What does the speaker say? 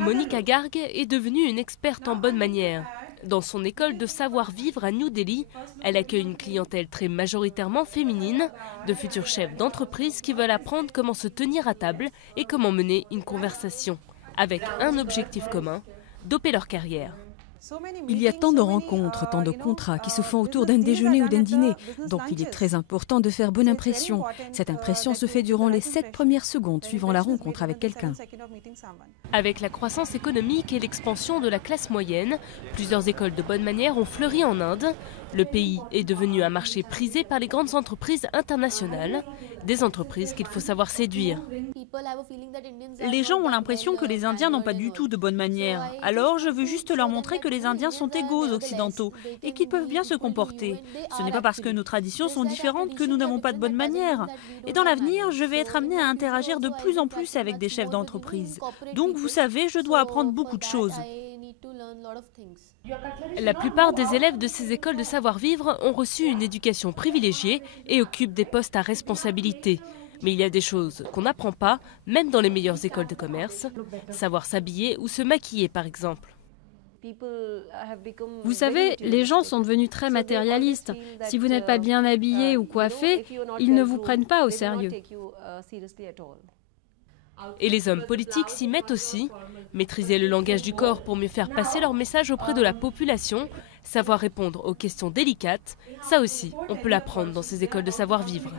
Monica Garg est devenue une experte en bonne manière. Dans son école de savoir-vivre à New Delhi, elle accueille une clientèle très majoritairement féminine, de futurs chefs d'entreprise qui veulent apprendre comment se tenir à table et comment mener une conversation, avec un objectif commun, doper leur carrière. Il y a tant de rencontres, tant de contrats qui se font autour d'un déjeuner ou d'un dîner. Donc il est très important de faire bonne impression. Cette impression se fait durant les 7 premières secondes suivant la rencontre avec quelqu'un. Avec la croissance économique et l'expansion de la classe moyenne, plusieurs écoles de bonne manière ont fleuri en Inde. Le pays est devenu un marché prisé par les grandes entreprises internationales, des entreprises qu'il faut savoir séduire. Les gens ont l'impression que les Indiens n'ont pas du tout de bonne manière. Alors je veux juste leur montrer que les Indiens sont égaux aux Occidentaux et qu'ils peuvent bien se comporter. Ce n'est pas parce que nos traditions sont différentes que nous n'avons pas de bonne manière. Et dans l'avenir, je vais être amenée à interagir de plus en plus avec des chefs d'entreprise. Donc vous savez, je dois apprendre beaucoup de choses. La plupart des élèves de ces écoles de savoir-vivre ont reçu une éducation privilégiée et occupent des postes à responsabilité. Mais il y a des choses qu'on n'apprend pas, même dans les meilleures écoles de commerce. Savoir s'habiller ou se maquiller, par exemple. Vous savez, les gens sont devenus très matérialistes. Si vous n'êtes pas bien habillé ou coiffé, ils ne vous prennent pas au sérieux. Et les hommes politiques s'y mettent aussi. Maîtriser le langage du corps pour mieux faire passer leur message auprès de la population, savoir répondre aux questions délicates, ça aussi, on peut l'apprendre dans ces écoles de savoir-vivre.